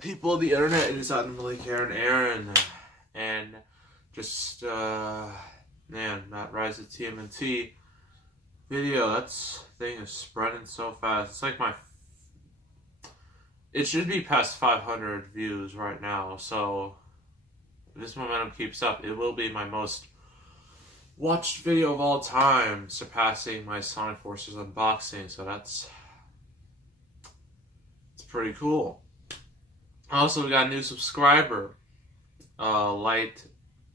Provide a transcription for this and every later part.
people of the internet? It is Malik Aaron, and just man, that Rise of TMNT video. That thing is spreading so fast. It's like it should be past 500 views right now. So if this momentum keeps up, it will be my most watched video of all time, surpassing my Sonic Forces unboxing. So it's pretty cool. Also, we got a new subscriber, Light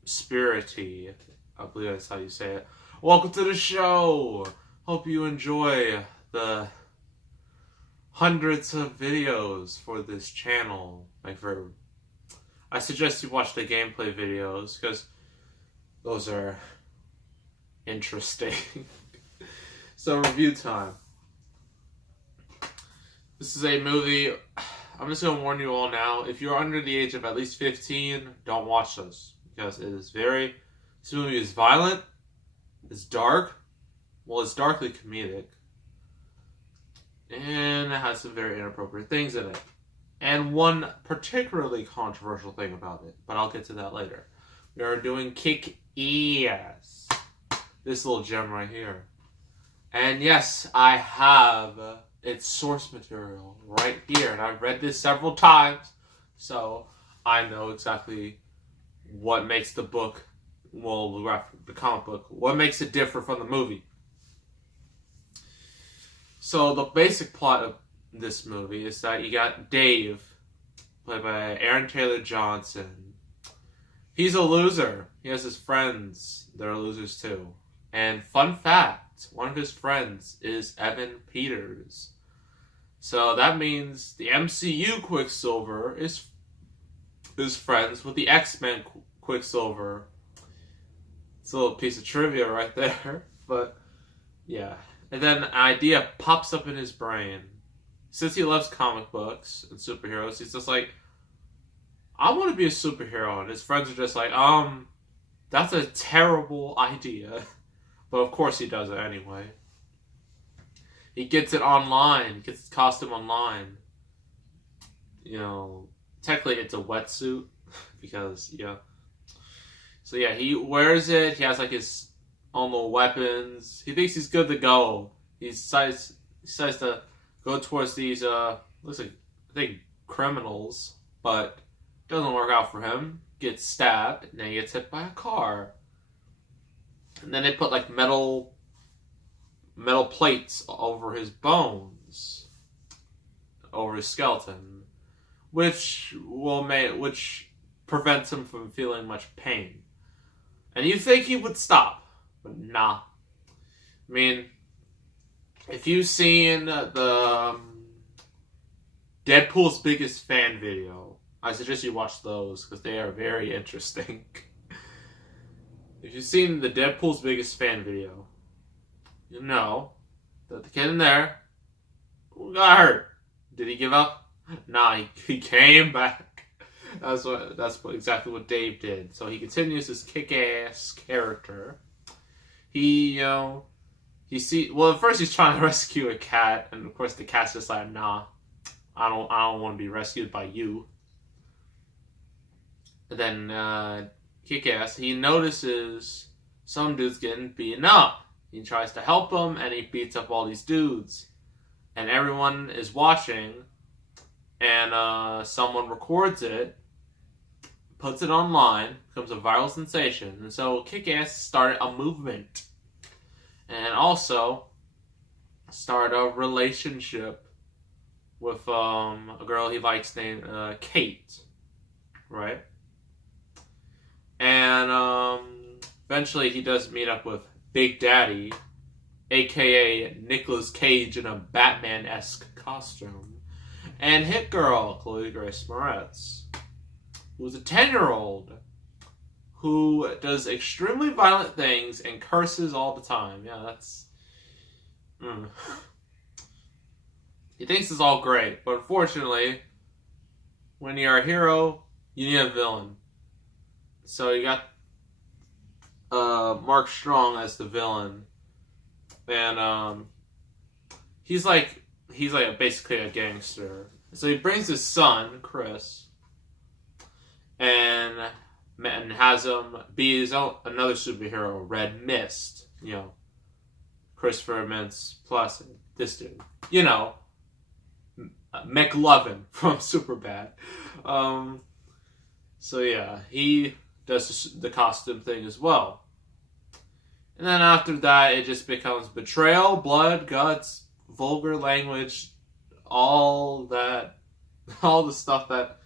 Spirity. I believe that's how you say it. Welcome to the show. Hope you enjoy the hundreds of videos for this channel. I suggest you watch the gameplay videos because those are interesting. So, review time. This is a movie. I'm just going to warn you all now. If you're under the age of at least 15, don't watch this. Because this movie is violent. It's dark. Well, it's darkly comedic. And it has some very inappropriate things in it. And one particularly controversial thing about it. But I'll get to that later. We are doing Kick-Ass. This little gem right here. And yes, I have its source material right here. And I've read this several times. So I know exactly what makes the book, the comic book, what makes it different from the movie. So the basic plot of this movie is that you got Dave, played by Aaron Taylor Johnson. He's a loser. He has his friends. They're losers too. And fun fact, one of his friends is Evan Peters. So that means the MCU Quicksilver is friends with the X-Men Quicksilver. It's a little piece of trivia right there. But yeah. And then an idea pops up in his brain. Since he loves comic books and superheroes, he's just like, I want to be a superhero. And his friends are just like, that's a terrible idea. But of course he does it anyway. He gets it online, gets his costume online. You know, technically it's a wetsuit. Because, yeah. So yeah, he wears it. He has like his own little weapons. He thinks he's good to go. He decides to go towards these, looks like, I think, criminals. But it doesn't work out for him. Gets stabbed, and then he gets hit by a car. And then they put like metal plates over his bones, over his skeleton, which prevents him from feeling much pain. And you think he would stop, but nah. I mean, if you've seen the Deadpool's biggest fan video, I suggest you watch those because they are very interesting. If you've seen the Deadpool's biggest fan video, you know that the kid in there got hurt. Did he give up? Nah, he came back. That's exactly what Dave did. So he continues his kick-ass character. At first he's trying to rescue a cat, and of course the cat's just like, nah, I don't want to be rescued by you. And then Kick-Ass, he notices some dude's getting beaten up. He tries to help him, and he beats up all these dudes. And everyone is watching, and someone records it, puts it online, becomes a viral sensation. And so Kick-Ass started a movement. And also started a relationship with a girl he likes named Kate. Right? And eventually he does meet up with Big Daddy, aka Nicolas Cage in a Batman-esque costume, and Hit Girl, Chloe Grace Moretz, who's a 10-year-old who does extremely violent things and curses all the time. Yeah, that's... He thinks it's all great, but unfortunately, when you're a hero, you need a villain. So you got Mark Strong as the villain, and he's like basically a gangster. So he brings his son, Chris, and has him be his own another superhero, Red Mist. You know, Christopher Mintz plus this dude. You know, McLovin from Superbad. So yeah, he does the costume thing as well. And then after that, it just becomes betrayal, blood, guts, vulgar language, all the stuff that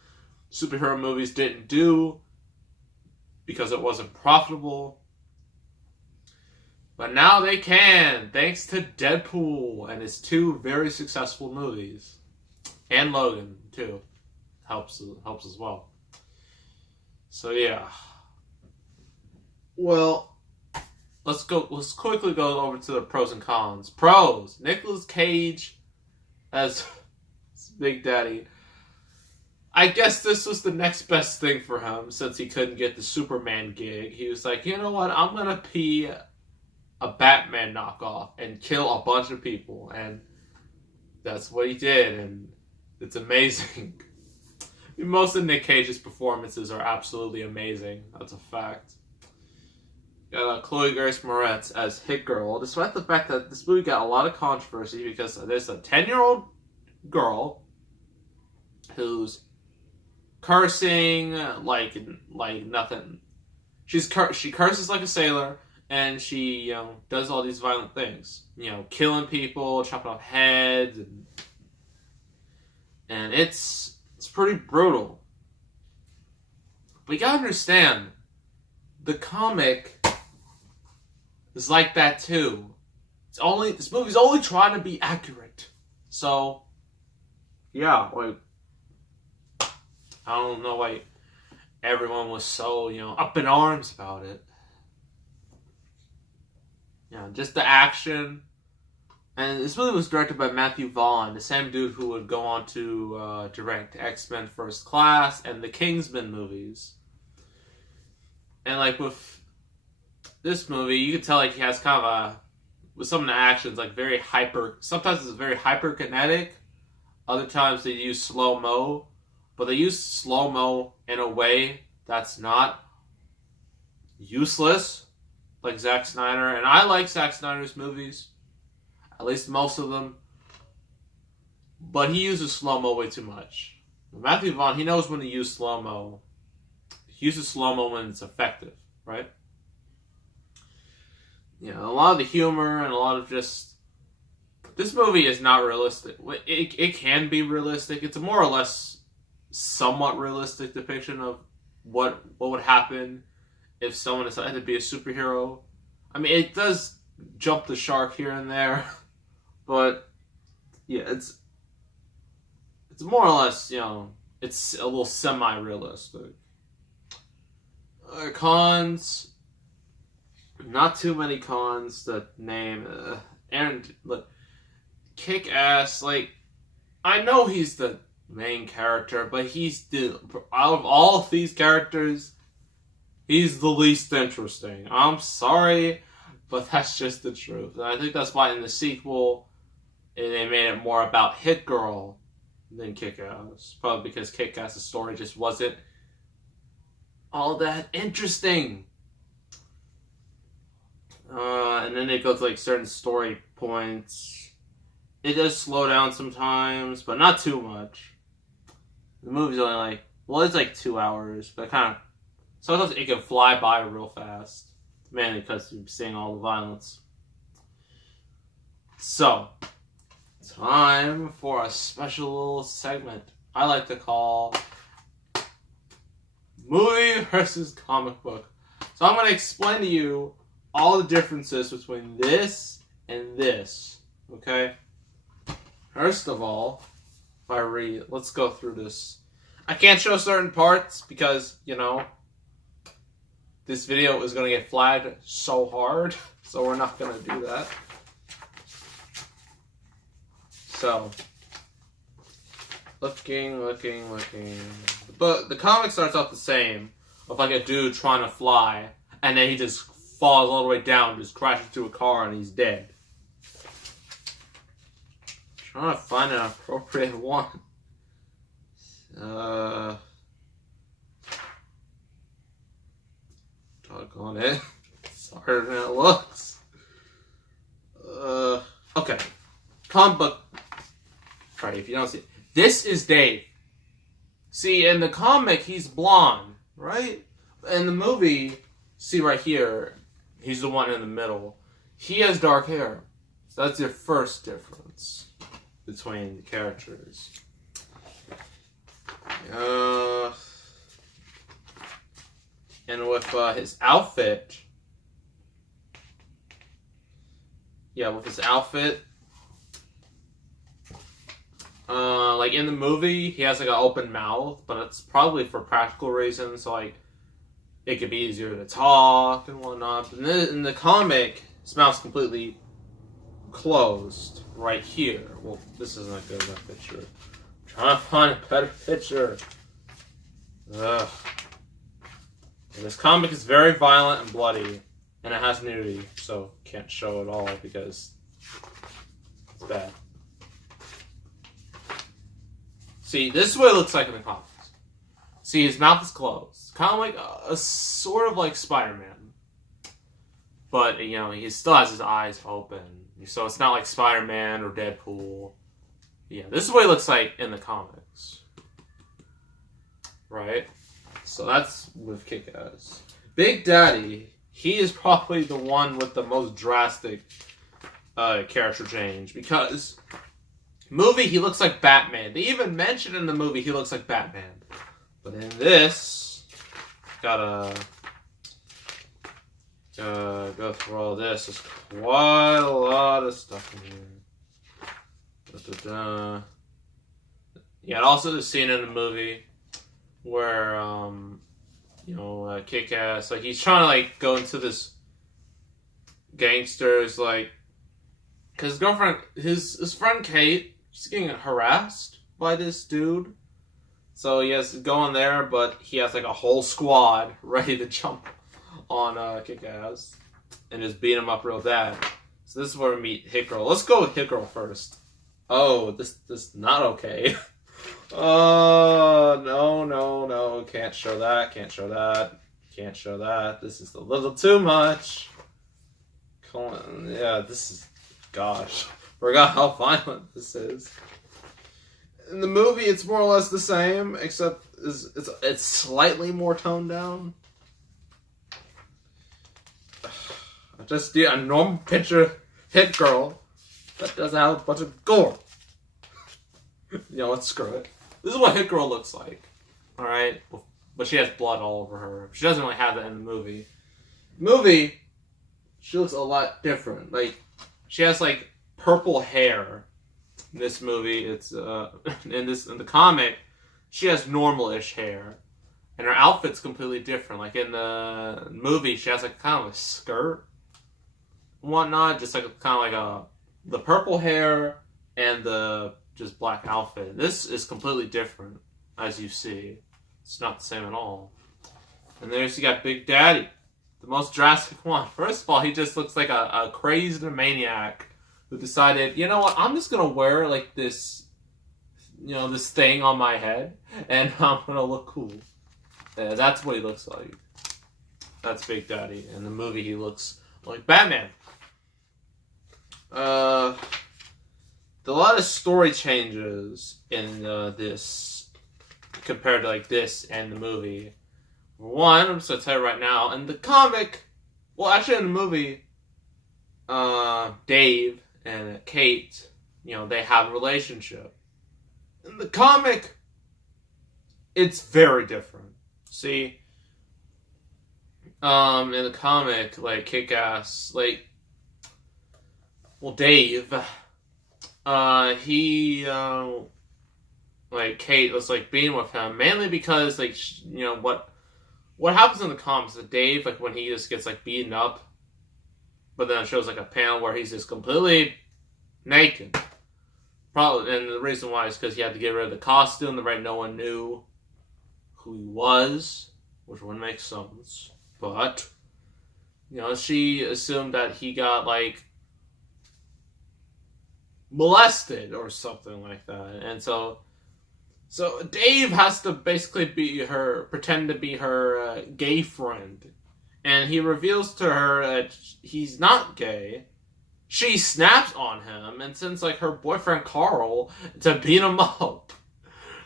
superhero movies didn't do because it wasn't profitable. But now they can, thanks to Deadpool and his 2 very successful movies. And Logan, too. Helps as well. So yeah. Well, let's quickly go over to the pros and cons. Pros: Nicolas Cage as Big Daddy. I guess this was the next best thing for him since he couldn't get the Superman gig. He was like, you know what, I'm gonna be a Batman knockoff and kill a bunch of people, and that's what he did, and it's amazing. Most of Nick Cage's performances are absolutely amazing. That's a fact. Got Chloe Grace Moretz as Hit Girl, despite the fact that this movie got a lot of controversy because there's a 10-year-old girl who's cursing like nothing. She curses like a sailor, and she does all these violent things. Killing people, chopping off heads, and it's pretty brutal. But you gotta understand, the comic is like that too. This movie's only trying to be accurate. So, yeah, I don't know why everyone was so, up in arms about it. Just the action. And this movie was directed by Matthew Vaughn, the same dude who would go on to direct X-Men First Class and the Kingsman movies. And with this movie, you could tell he has kind of with some of the actions very hyper. Sometimes it's very hyperkinetic. Other times they use slow-mo. But they use slow-mo in a way that's not useless, like Zack Snyder. And I like Zack Snyder's movies. At least most of them. But he uses slow-mo way too much. Matthew Vaughn, he knows when to use slow-mo. He uses slow-mo when it's effective, right? A lot of the humor and a lot of just... This movie is not realistic. It can be realistic. It's a more or less somewhat realistic depiction of what would happen if someone decided to be a superhero. I mean, it does jump the shark here and there. But, yeah, it's more or less, it's a little semi-realistic. Cons, not too many cons to name. And, look, Kick-Ass, I know he's the main character, but out of all of these characters, he's the least interesting. I'm sorry, but that's just the truth. And I think that's why in the sequel, they made it more about Hit Girl than Kick-Ass. Probably because Kick-Ass's story just wasn't all that interesting. And then they go to certain story points. It does slow down sometimes, but not too much. The movie's only it's 2 hours, but sometimes it can fly by real fast. Mainly because you're seeing all the violence. So, time for a special little segment I like to call Movie versus Comic Book. So I'm going to explain to you all the differences between this and this. Okay? First of all, let's go through this. I can't show certain parts because, this video is going to get flagged so hard. So we're not going to do that. So, looking. But the comic starts off the same, with a dude trying to fly, and then he just falls all the way down, just crashes into a car, and he's dead. Trying to find an appropriate one. Uh, Doggone it. It's harder than it looks. Okay. Comic book. Alright, if you don't see it. This is Dave. See, in the comic, he's blonde, right? In the movie, see right here, he's the one in the middle. He has dark hair. So that's your first difference between the characters. And with his outfit, with his outfit, like in the movie, he has like an open mouth, but it's probably for practical reasons, so like it could be easier to talk and whatnot. But in the comic, his mouth's completely closed right here. Well, this isn't a good enough picture. I'm trying to find a better picture. Ugh. And this comic is very violent and bloody, and it has nudity, so can't show it all because it's bad. See, this is what it looks like in the comics. See, his mouth is closed. Kind of like a sort of like Spider-Man. But, he still has his eyes open. So it's not like Spider-Man or Deadpool. Yeah, this is what he looks like in the comics. Right? So that's with Kick-Ass. Big Daddy, he is probably the one with the most drastic character change. Because movie, he looks like Batman. They even mentioned in the movie he looks like Batman. But in this, gotta go through all this. There's quite a lot of stuff in here. Yeah, and also the scene in the movie where, Kick-Ass, like, he's trying to, like, go into this gangster's, like, because his girlfriend, his friend Kate, she's getting harassed by this dude. So he has to go in there, but he has, like, a whole squad ready to jump on Kick-Ass and just beat him up real bad. So this is where we meet Hit Girl. Let's go with Hit Girl first. Oh, this is not okay. Oh, no. Can't show that. This is a little too much. Come on. Yeah, this is... Gosh. Forgot how violent this is. In the movie, it's more or less the same, except it's slightly more toned down. Just a normal picture Hit Girl that doesn't have a bunch of gore. Let's screw it. This is what Hit Girl looks like. Alright? But she has blood all over her. She doesn't really have that in the movie. Movie, she looks a lot different. Like, she has, like, purple hair in this movie. It's, in the comic, she has normal-ish hair. And her outfit's completely different. Like, in the movie, she has, like, kind of a skirt and whatnot. Just, like, kind of like the purple hair and the just black outfit. This is completely different, as you see. It's not the same at all. And there's you got Big Daddy, the most drastic one. First of all, he just looks like a crazed maniac who decided, you know what, I'm just gonna wear like this, this thing on my head, and I'm gonna look cool. Yeah, that's what he looks like. That's Big Daddy. In the movie, he looks like Batman. A lot of story changes in this compared to like this and the movie. One, I'm just gonna tell you right now, in the comic, well, actually in the movie, Dave and Kate, they have a relationship. In the comic, it's very different. See, in the comic, like Kick-Ass, like, well, Dave, like Kate was like being with him mainly because like what happens in the comics is Dave, like when he just gets like beaten up, but then it shows like a panel where he's just completely naked. Probably, and the reason why is because he had to get rid of the costume. No one knew who he was, which wouldn't make sense. But she assumed that he got like molested or something like that, and so So Dave has to basically pretend to be her gay friend. And he reveals to her that he's not gay. She snaps on him and sends like her boyfriend Carl to beat him up.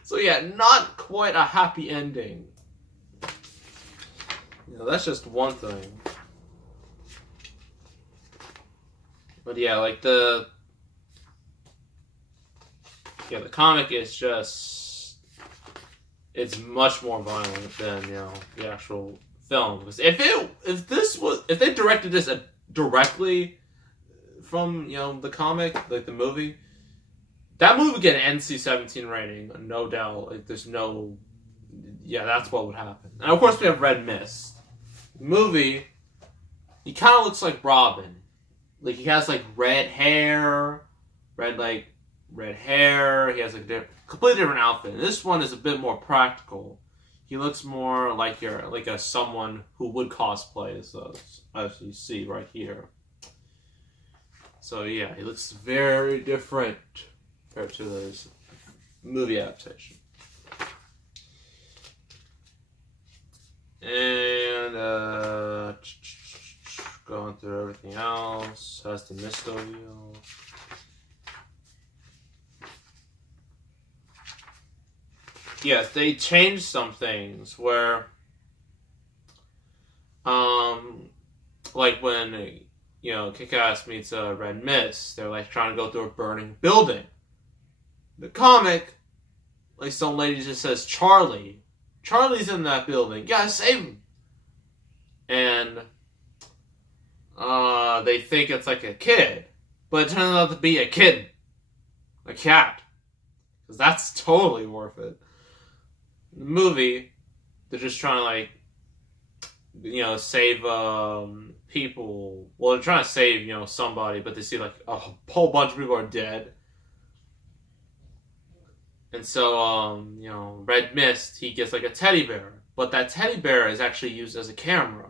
So yeah, not quite a happy ending. That's just one thing. But yeah, like the comic is just, it's much more violent than, the actual film. Because if they directed this directly from, the comic, like the movie, that movie would get an NC-17 rating, no doubt. Like there's no, that's what would happen. And of course we have Red Mist. The movie, he kind of looks like Robin. Like he has like red hair. He has like a completely different outfit. And this one is a bit more practical. He looks more like someone who would cosplay, as you see right here. So yeah, he looks very different compared to this movie adaptation. And going through everything else, has the Misto wheel. Yes, they changed some things where, like when, Kick-Ass meets Red Mist, they're like trying to go through a burning building. The comic, like some lady just says, Charlie's in that building, you gotta save him. And, they think it's like a kid, but it turns out to be a kitten. A cat. Because that's totally worth it. The movie, they're just trying to save people. Well, they're trying to save somebody, but they see like a whole bunch of people are dead. And so Red Mist, he gets like a teddy bear, but that teddy bear is actually used as a camera.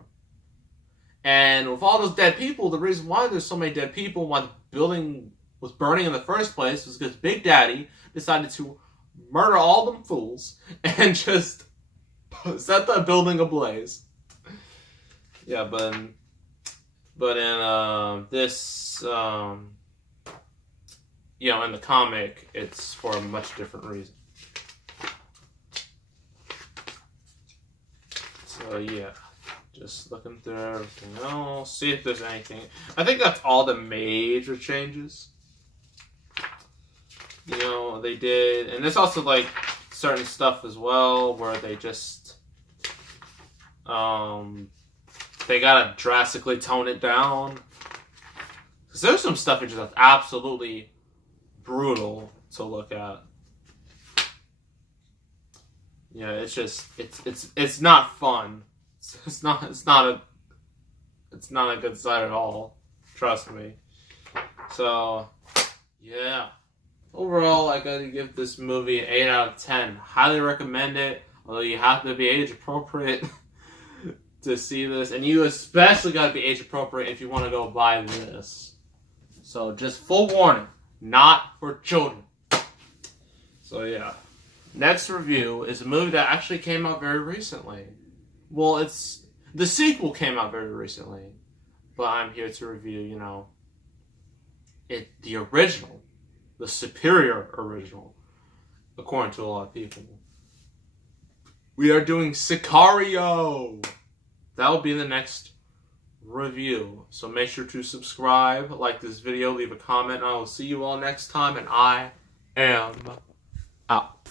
And with all those dead people, the reason why there's so many dead people, why the building was burning in the first place, was because Big Daddy decided to murder all them fools and just set the building ablaze. Yeah, but in this, in the comic, it's for a much different reason. So yeah, just looking through everything else, see if there's anything. I think that's all the major changes. They did, and there's also like certain stuff as well where they just they gotta drastically tone it down, because there's some stuff that's just absolutely brutal to look at. It's just it's not fun. It's not a good sight at all. Trust me. So yeah. Overall, I gotta give this movie an 8 out of 10. Highly recommend it, although you have to be age appropriate to see this. And you especially gotta be age appropriate if you want to go buy this. So just full warning, not for children. So yeah. Next review is a movie that actually came out very recently. Well, the sequel came out very recently. But I'm here to review, the original. The superior original, according to a lot of people. We are doing Sicario. That will be the next review. So make sure to subscribe, like this video, leave a comment, and I will see you all next time, and I am out.